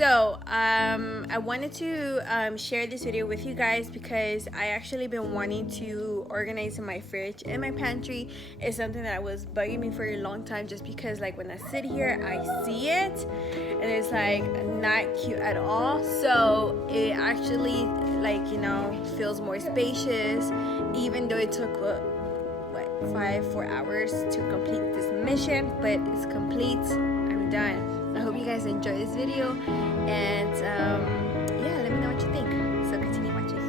So I wanted to share this video with you guys because I actually been wanting to organize my fridge and my pantry. Is something that was bugging me for a long time, just because like when I sit here I see it and it's like not cute at all. So it actually, like, you know, feels more spacious, even though it took 4 hours to complete this mission, but it's complete. I'm done. I hope you guys enjoy this video, and yeah, let me know what you think. So continue watching.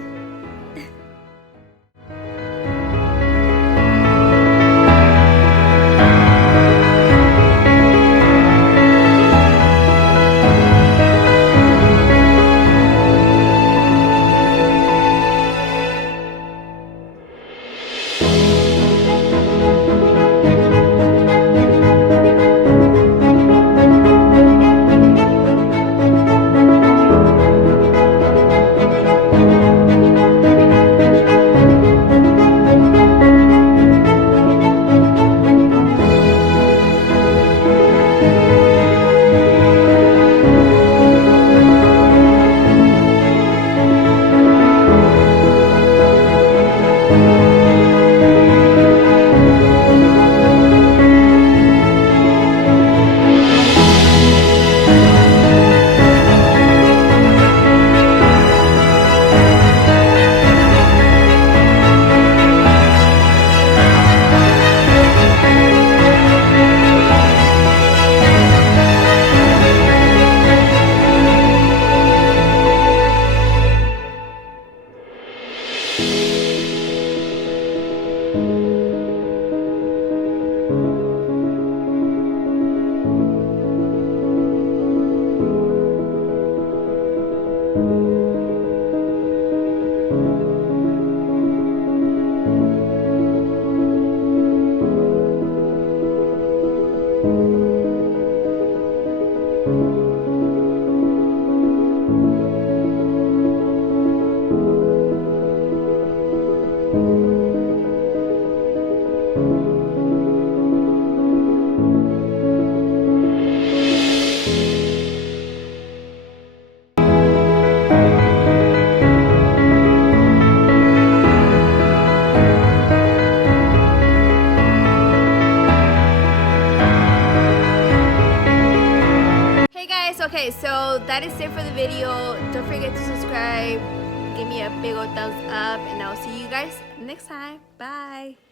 Okay, so that is it for the video. Don't forget to subscribe, give me a big old thumbs up, and I'll see you guys next time. Bye.